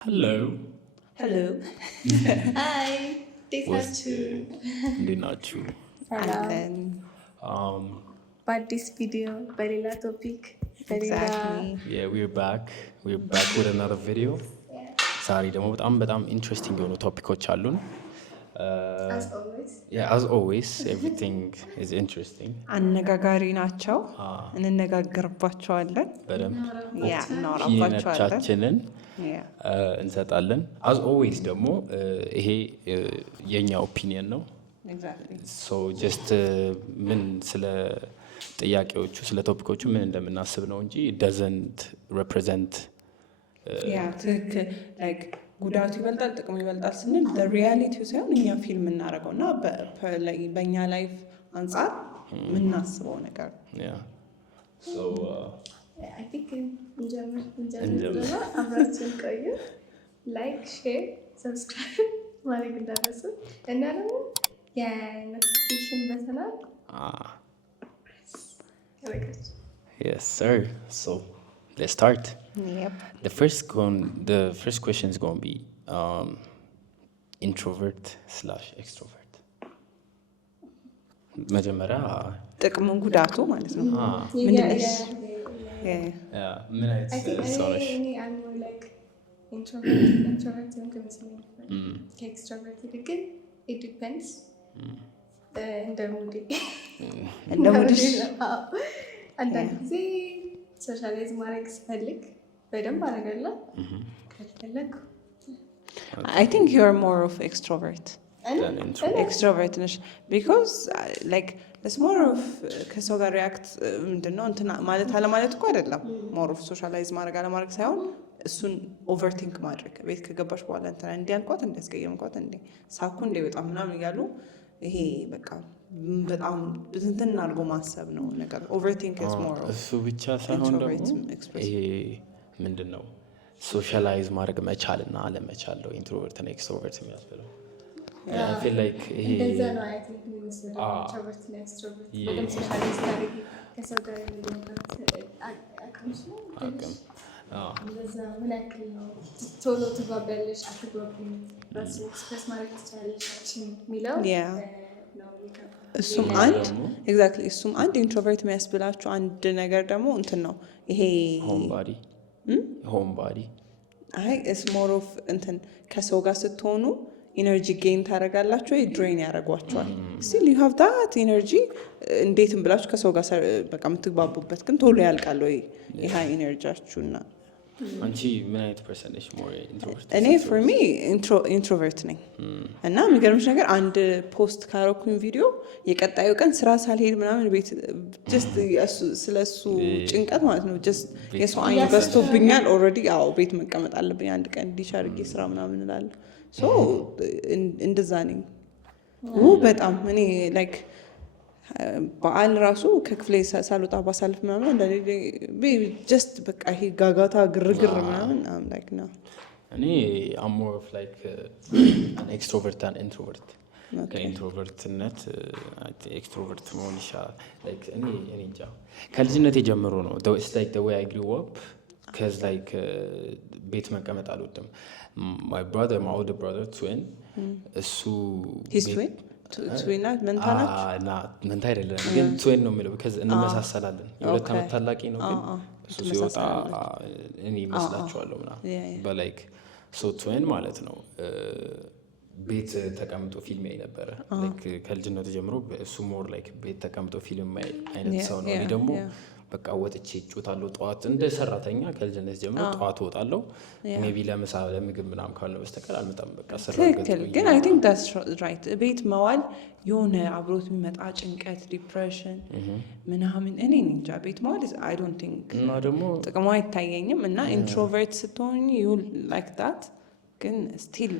Hello. Hello. Hi. What's እንዴት ናችሁ? Alan. በአዲስ ቪዲዮ በሌላ ቶፒክ Exactly. Yeah, we're back with another video. ዛሬ ደግሞ በጣም ኢንትረስቲንግ የሆኑ ቶፒኮች አሉን። as always everything is interesting. አነጋጋሪ ናቸው። እንነጋገርባቸዋለን። በደንብ እናወራባቸዋለን። ቻችንን እንሰጣለን። as always ደግሞ ይሄ የኛ ኦፒኒየን ነው። Exactly. so just ምን ስለ ጥያቄዎቹ ስለ ቶፒኮቹ ምን እንደምናስብ ነው እንጂ it doesn't represent ትክክል like ጉዳቱ ይበልጣል ጥቅሙ ይበልጣል ስንል the reality ሳይሆን እኛ ፊልም እናደርገው እና በእኛ ላይፍ አንጻር የምናስበው ነገር so I think አብራችን ቆዩ። ላይክ ሼር ሰብስክራይብ ማድረግ እንዳትረሱ እና ደግሞ የኖቲፊኬሽን በተናል yes sir. so let's start. Yep. The first question is going to be introvert/extrovert. መጀመሪያ ጥቅሙን ጉዳቱ ማለት ነው። ምንድነሽ? ምን አይነት ሰው ነሽ? ኢንትሮቨርት ከኤክስትሮቨርት ይልቅ ግን it depends እንደ ሙድሽ አንዳንድ ጊዜ ሶሻላይዝ ማድረግ ስፈልግ በደንብ አደርጋለሁ። ካልፈለግ I think you're more of extrovert. Extrovert ነሽ because like it's more of ከሰው ጋር ሪያክት ምንድነው እንትና ማለት አለማለት እኮ አይደለም። more of socialize ማድረግ አለማድረግ ሳይሆን እሱን ኦቨርቲንክ ማድረግ ቤት ከገባሽ በኋላ እንትና እንዲያልኳት እንዲያስቀየምኳት እንዴ ሳኩ እንዴ በጣም ምናምን እያሉ ይሄ በቃ በጣም እንትን አድርጎ ማሰብ ነው ነገር ኦቨርቲንክ is more of እሱ ብቻ ሳይሆን ደግሞ ይሄ ምንድነው ሶሻላይዝ ማድረግ መቻልና አለመቻል ነው ኢንትሮቨርት እና ኤክስትሮቨርት የሚያስብለው I feel like እንደዛ ነው አይ ቲንክ ኢንትሮቨርት እና ኤክስትሮቨርት በደንብ ሶሻላይዝ ማድረግ ከሰው ጋር አቅም እንደዛ ምን ያክል ነው ቶሎ ትግባቢያለሽ አትግባቢም ራሱ ኤክስፕረስ ማድረግ ትችላለሽ የሚለው እሱም አንድ ኤግዛክትሊ እሱም አንድ ኢንትሮቨርት የሚያስብላችሁ አንድ ነገር ደግሞ እንትን ነው ይሄ ሆም ባዲ አይ ኢትስ ሞር ኦፍ እንትን ከሰው ጋር ስትሆኑ ኢነርጂ ጌን ታደርጋላችሁ ወይ ድሬን ያደርጓችኋል ስቲል ዩ ሃቭ ዳት ኢነርጂ እንዴትም ብላችሁ ከሰው ጋር በቃ የምትግባቡበት ግን ቶሎ ያልቃል ወይ ይሄ ኢነርጂያችሁና አንቺ ምን አይነት ፐርሰን ነሽ? ሞር ኢንትሮቨርት? እኔ ፎር ሚ ኢንትሮቨርት ነኝ እና የሚገርምሽ ነገር አንድ ፖስት ካረኩኝ ቪዲዮ የቀጣዩ ቀን ስራ ሳልሄድ ምናምን ቤት ጀስት ስለሱ ጭንቀት ማለት ነው ጀስት የሰው አይን በዝቶብኛል ኦልሬዲ አዎ ቤት መቀመጥ አለብኝ አንድ ቀን ዲሽ አድርጌ ስራ ምናምን እላለሁ ሶ እንደዛ ነኝ በጣም እኔ ላይክ በዓል ራሱ ከክፍሌ ሳልወጣ ባሳልፍ ምናምን አንዳንዴ ጀስት በቃ ይሄ ጋጋታ ግርግር ምናምን አም ላይክ ነው እኔ አም ሞር ኦፍ ላይክ አን ኤክስትሮቨርት አን ኢንትሮቨርት ከኢንትሮቨርትነት ኤክስትሮቨርት መሆን ይሻላል ላይክ እኔ እንጃ ከልጅነቴ ጀምሮ ነው ኢትስ ላይክ the way I grew up cuz like ቤት መቀመጥ አልወድም my older brother twin እሱ his twin ትዊናት መንታ አይደለም ግን ትዊን ነው የሚለው እንመሳሰላለን የሁለት ዓመት ታላቂ ነው ግን እሱ ሲወጣ እኔ ይመስላችኋለሁ ምናምን በላይክ ሶ ትዊን ማለት ነው ቤት ተቀምጦ ፊልም ያይ ነበረ ላይክ ከልጅነቱ ጀምሮ እሱ ሞር ላይክ ቤት ተቀምጦ ፊልም ያይ አይነት ሰው ነው እኔ ደግሞ በቃ ወጥቼ እጮታለሁ ጠዋት እንደ ሰራተኛ ከልጅነት ጀምሮ ጠዋት እወጣለሁ ሜቢ ለምሳ ለምግብ ምናምን ካለ በስተቀር አልመጣም በቃ ትክክል ግን አይ ቲንክ ዳትስ ራይት ቤት መዋል የሆነ አብሮት የሚመጣ ጭንቀት ዲፕሬሽን ምናምን እኔ እንጃ ቤት መዋል አይ ዶንት ቲንክ እና ደግሞ ጥቅሙ አይታየኝም እና ኢንትሮቨርት ስትሆኝ ዩ ላይክ ዳት ግን ስቲል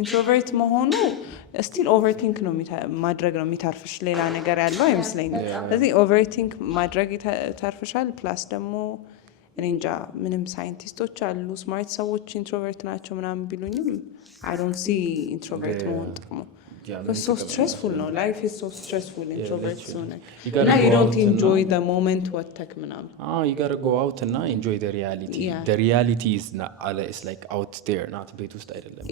ኢንትሮቨርት መሆኑ ስቲል ኦቨርቲንክ ነው ማድረግ ነው የሚታርፍሽ ሌላ ነገር ያለው አይመስለኝም ስለዚህ ኦቨርቲንክ ማድረግ ይታርፍሻል ፕላስ ደግሞ እኔ እንጃ ምንም ሳይንቲስቶች አሉ ስማርት ሰዎች ኢንትሮቨርት ናቸው ምናምን ቢሉኝም አይ ዶንት ሲ ኢንትሮቨርት መሆን ጥቅሙ so stressful ነው life is so stressful introvert ሆነ እና you don't enjoy the moment ወተክ ምናምን you gotta go out እና enjoy the reality the reality is not it's like out there not ቤት ውስጥ አይደለም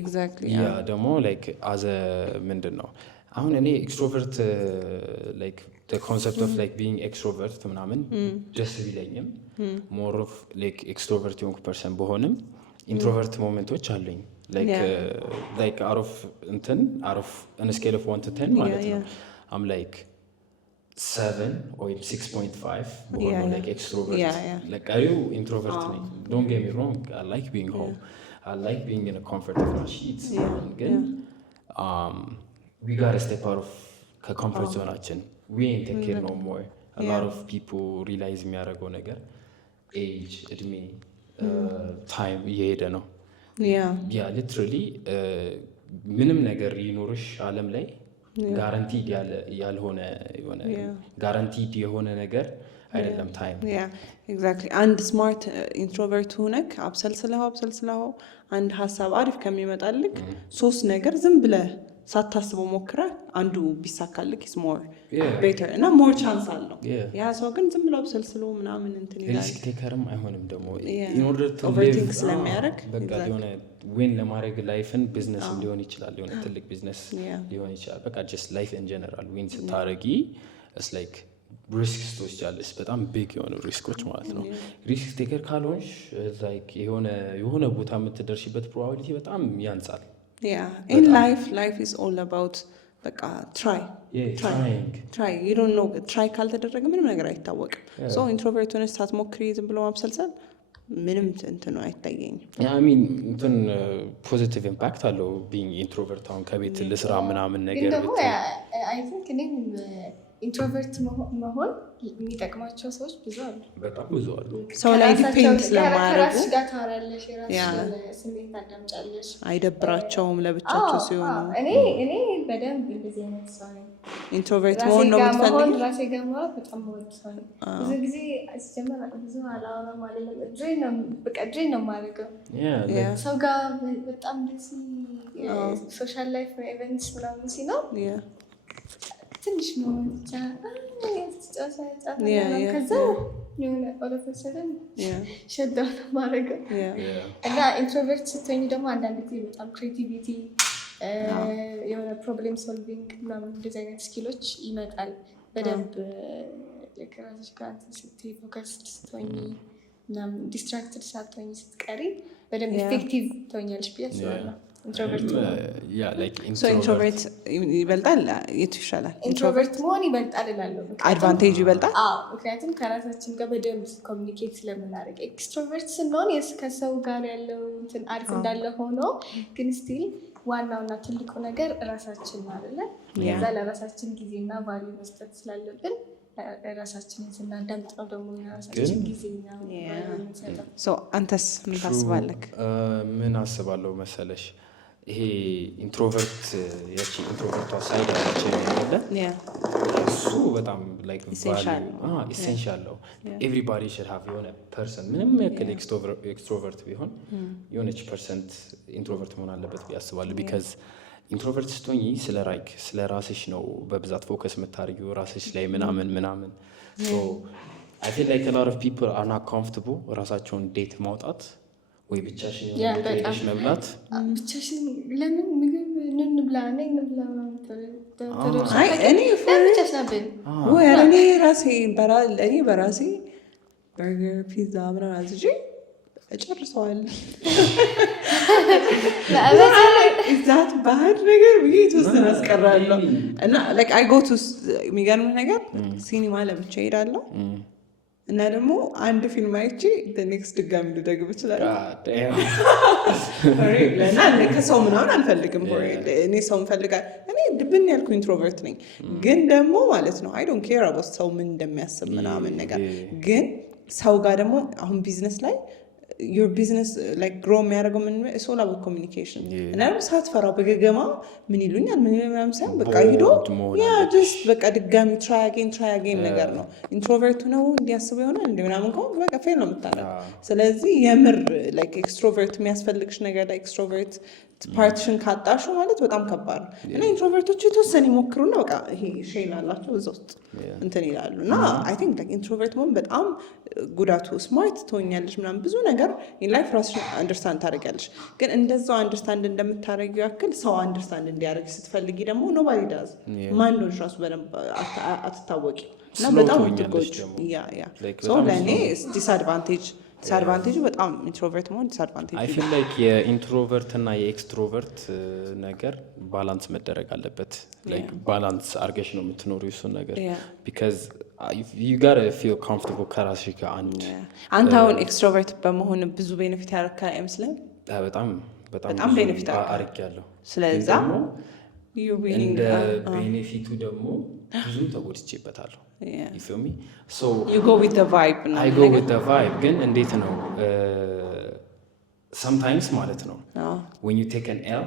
exactly ደግሞ like as a ምንድን ነው አሁን እኔ ኤክስትሮቨርት like the concept of like being extrovert ምናምን ደስ ቢለኝም more of like extrovert የሆንኩ person በሆንም introvert ሞመንቶች አሉኝ like out of on a scale of 1 to 10 ማለት ነው I'm like 7 or 6.5 በሆነ like extrovert like are you introvert don't get me wrong I like being home I like being in a comfort of my sheets ግን we gotta step out of the comfort zoneችን we ain't take care no more a lot of people realize የሚያደርገው ነገር age እድሜ time እየሄደ ነው ያ ሊትራሊ ምንም ነገር ይኖርሽ ዓለም ላይ ጋራንቲድ ያልሆነ የሆነ ጋራንቲድ የሆነ ነገር አይደለም ታይም ኤግዛክትሊ አንድ ስማርት ኢንትሮቨርት ሆነክ አብሰልስለው አንድ ሀሳብ አሪፍ ከሚመጣልክ ሶስት ነገር ዝም ብለህ ሳታስበው ሞክረ አንዱ ቢሳካልክ is more better እና more chance አለው ያ ሰው ግን ዝም ብሎ አብሰልስሎ ምናምን እንትን ይላል ሪስክ ቴከርም አይሆንም ደግሞ in order to overthink ስለሚያደርግ በቃ የሆነ ዊን ለማድረግ ላይፍን ቢዝነስ ሊሆን ይችላል የሆነ ትልቅ ቢዝነስ ሊሆን ይችላል በቃ just life in general ዊን ስታረጊ it's like ሪስክ ትወስጃለሽ በጣም ቢግ የሆነ ሪስኮች ማለት ነው ሪስክ ቴከር ካልሆንሽ like የሆነ ቦታ የምትደርሽበት ፕሮባቢሊቲ በጣም ያንሳል in life is all about በቃ try you don't know try ካልተደረገ ምንም ነገር አይታወቅም so introvert ሆነሽ ሳትሞክሪ ዝም ብሎ ማብሰልሰል ምንም እንትኑ አይታየኝም I mean እንትን ፖዚቲቭ ኢምፓክት አለው being introvert አሁን ከቤት ለስራ ምናምን ነገር I think እኔም ኢንትሮቨርት መሆን የሚጠቅማቸው ሰዎች ብዙ አሉ በጣም ብዙ አሉ ሰው ላይ ዲፔንድ ስለማያደርጉ ከራስሽ ጋር ታወራለሽ የራስሽን ስሜት ታዳምጫለሽ አይደብራቸውም ለብቻቸው ሲሆኑ እኔ በደንብ እንደዚህ አይነት ሰው ነኝ ኢንትሮቨርት መሆን ነው የምትፈልጊው ራሴ ጋር ማለት በጣም ወድ ሰው ነኝ ብዙ ጊዜ ሲጀመር ብዙ አላወራም ማለት ድሬን ነው የማደርገው ሰው ጋር በጣም ደስ ሶሻል ላይፍ ኢቨንትስ ምናምን ሲኖር ትንሽ ነው ብቻ ከዛ የሆነ ኦሎፈሰደን ሸዳው ማድረግ እና ኢንትሮቨርት ስትሆኝ ደግሞ አንዳንድ ጊዜ በጣም ክሬቲቪቲ የሆነ ፕሮብሌም ሶልቪንግ ምናምን እንደዚህ አይነት ስኪሎች ይመጣል በደንብ ራስሽ ጋር ስትይ ፎከስድ ስትሆኝ ምናምን ዲስትራክትድ ሳትሆኝ ስትቀሪ በደንብ ኢፌክቲቭ ትሆኛለሽ ብዬ አስባለሁ ኢንትሮቨርት ይበልጣል የቱ ይሻላል ኢንትሮቨርት መሆን ይበልጣል እላለሁ አድቫንቴጅ ይበልጣል ምክንያቱም ከራሳችን ጋር በደንብ ኮሚኒኬት ስለምናደርግ ኤክስትሮቨርት ስንሆን ከሰው ጋር ያለው እንትን አሪፍ እንዳለ ሆኖ ግን ስቲል ዋናውና ትልቁ ነገር ራሳችን አይደለ ከዛ ለራሳችን ጊዜና ቫልዩ መስጠት ስላለብን ራሳችንን ስናዳምጥ ነው ደግሞ ራሳችን ጊዜና አንተስ ምን ታስባለህ ምን አስባለሁ መሰለሽ ይሄ ኢንትሮቨርት ኢንትሮቨርቷ ሳይድ አለችኝ አይደለ እሱ በጣም like ኢሴንሻል ነው everybody should have የሆነ ፐርሰን ምንም ያክል ኤክስትሮቨርት ቢሆን የሆነች ፐርሰንት ኢንትሮቨርት መሆን አለበት ብዬ አስባለሁ because ኢንትሮቨርት ስትሆኚ ስለ ራስሽ ነው በብዛት ፎከስ የምታደርጊው ራስሽ ላይ ምናምን so I feel like a lot of people are not comfortable ራሳቸውን ዴት ማውጣት ወይ ብቻሽን ሄደሽ መብላት ብቻሽን ለምን ምግብ እንብላ እኔ በራሴ በርገር ፒዛ ምናምን አዝዤ እጨርሰዋለሁ እዛት ባህል ነገር ብዬ የተወሰነ አስቀራለሁ እና like I go to የሚገርምህ ነገር ሲኒማ ለብቻ ሄዳለሁ እና ደግሞ አንድ ፊልም አይቼ ኔክስት ድጋሚ ልደግም እችላለሁ እና ከሰው ምናምን አልፈልግም እኔ ሰው እንፈልጋል እኔ ድብን ያልኩ ኢንትሮቨርት ነኝ ግን ደግሞ ማለት ነው I don't care about ሰው ምን እንደሚያስብ ምናምን ነገር ግን ሰው ጋር ደግሞ አሁን ቢዝነስ ላይ your business like grow የሚያደርገው ምን it's all about communication እና ደግሞ ሳትፈራው በገገማ ምን ይሉኛል ምናምን ሳይሆን በቃ ሂዶ just በቃ ድጋሚ try again ነገር ነው ኢንትሮቨርት ነው እንዲያስበው ይሆናል እንደ ምናምን ከሆነ በቃ ፌል ነው የምታደርገው ስለዚህ የምር like extrovert የሚያስፈልግሽ ነገር ላይ extrovert ፓርቲሽን ካጣሹ ማለት በጣም ከባድ ነው። እና ኢንትሮቨርቶች የተወሰነ ይሞክሩና በቃ ይሄ ሼል አላቸው እዛ ውስጥ እንትን ይላሉ። እና አይ ቲንክ ላይክ ኢንትሮቨርት መሆን በጣም ጉዳቱ ስማርት ትሆኛለሽ ምናምን ብዙ ነገር ኢንላይፍ ራስሽን አንደርስታንድ ታደርጊያለሽ። ግን እንደዛው አንደርስታንድ እንደምታደርጊው ያክል ሰው አንደርስታንድ እንዲያደርግ ስትፈልጊ ደግሞ ኖባዲ ዳዝ ማን ነው ራሱ በደንብ አትታወቂ እና በጣም ትጎጅ ለእኔ ዲስአድቫንቴጁ በጣም ኢንትሮቨርት መሆን ዲስአድቫንቴጁ አይ ፊል ላይክ የኢንትሮቨርት እና የኤክስትሮቨርት ነገር ባላንስ መደረግ አለበት። ላይክ ባላንስ አርገሽ ነው የምትኖሪው እሱን ነገር ቢካዝ ዩ ጋር ፊል ኮምፎርታብል ከራስሽ ጋር አንተ አሁን ኤክስትሮቨርት በመሆን ብዙ ቤኔፊት ያደረግህ አይመስልም? በጣም ቤኔፊት አድርጌያለሁ። ስለዛ እንደ ቤኔፊቱ ደግሞ ብዙም ተጎድቼበታለሁ። you feel me? So you go with the vibe I go with the vibe ግን እንዴት ነው sometimes ማለት ነው when you take an L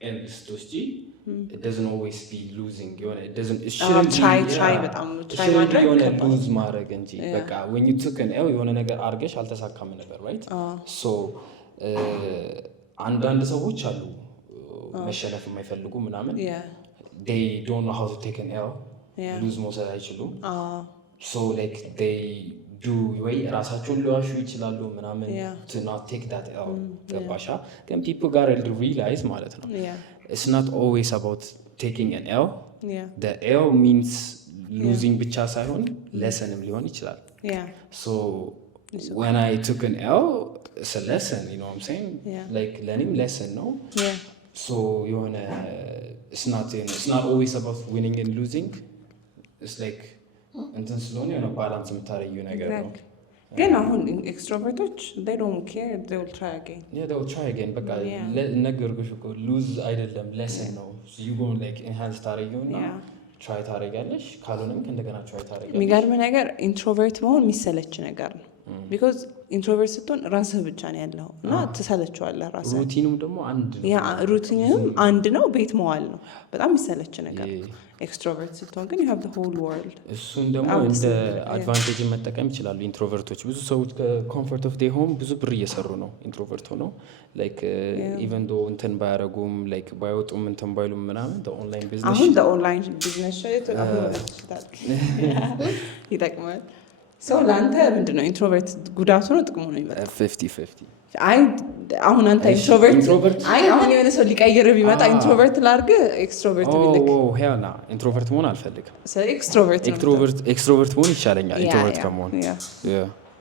and ስትወስጂ it doesn't always be losing it shouldn't try በጣም lose ማድረግ እንጂ በቃ when you took an L የሆነ ነገር አድርገሽ አልተሳካም ነበር right? so አንዳንድ ሰዎች አሉ መሸነፍ የማይፈልጉ ምናምን they don't know how to take an L ሉዝ መውሰድ አይችሉም። so like they do ወይ ራሳቸውን ሊዋሹ ይችላሉ ምናምን to not take that L ገባሻ? ግን people gotta realize ማለት ነው it's not always about taking an L. the L means losing ብቻ ሳይሆን lessonም ሊሆን ይችላል። so when I took an L it's a lesson, you know what I'm saying? like ለኔም lesson ነው። so የሆነ it's not always about winning and losing. it's like እንትን ስለሆነ የሆነ ባላንስ የምታረጊው ነገር ነው። ግን አሁን ኤክስትሮቨርቶች they don't care, they will try again በቃ ነገርኩሽ እኮ ሉዝ አይደለም lesson ነው። you go like enhance ታረጊውና try ታረጊያለሽ ካልሆነም እንደገና try ታረጊያለሽ። የሚገርም ነገር ኢንትሮቨርት መሆን የሚሰለች ነገር ነው። ቢኮዝ ኢንትሮቨርት ስትሆን ራስህ ብቻ ነው ያለው እና ትሰለችዋለህ ራስህ። ሩቲኑም ደግሞ አንድ ነው። ሩቲኑም አንድ ነው፣ ቤት መዋል ነው። በጣም የሚሰለች ነገር። ኤክስትሮቨርት ስትሆን ግን you have the whole world። እሱን ደግሞ እንደ አድቫንቴጅ መጠቀም ይችላሉ ኢንትሮቨርቶች። ብዙ ሰዎች ከኮምፎርት ኦፍ ዴይ ሆም ብዙ ብር እየሰሩ ነው ኢንትሮቨርት ሆነው ላይክ ኢቨን ዶ እንትን ባያረጉም ላይክ ባይወጡም እንትን ባይሉም ምናምን ኦንላይን ቢዝነስ አሁን ኦንላይን ቢዝነስ ይጠቅማል። ሰው ለአንተ ምንድን ነው ኢንትሮቨርት ጉዳቱ ነው ጥቅሙ ነው ይመጣል? 50-50 አሁን አንተ ኢንትሮቨርት አሁን የሆነ ሰው ሊቀይር ቢመጣ ኢንትሮቨርት ላድርግ ኤክስትሮቨርት ቢልክ ሄላ ኢንትሮቨርት መሆን አልፈልግም። ኤክስትሮቨርት መሆን ይሻለኛል ኢንትሮቨርት ከመሆን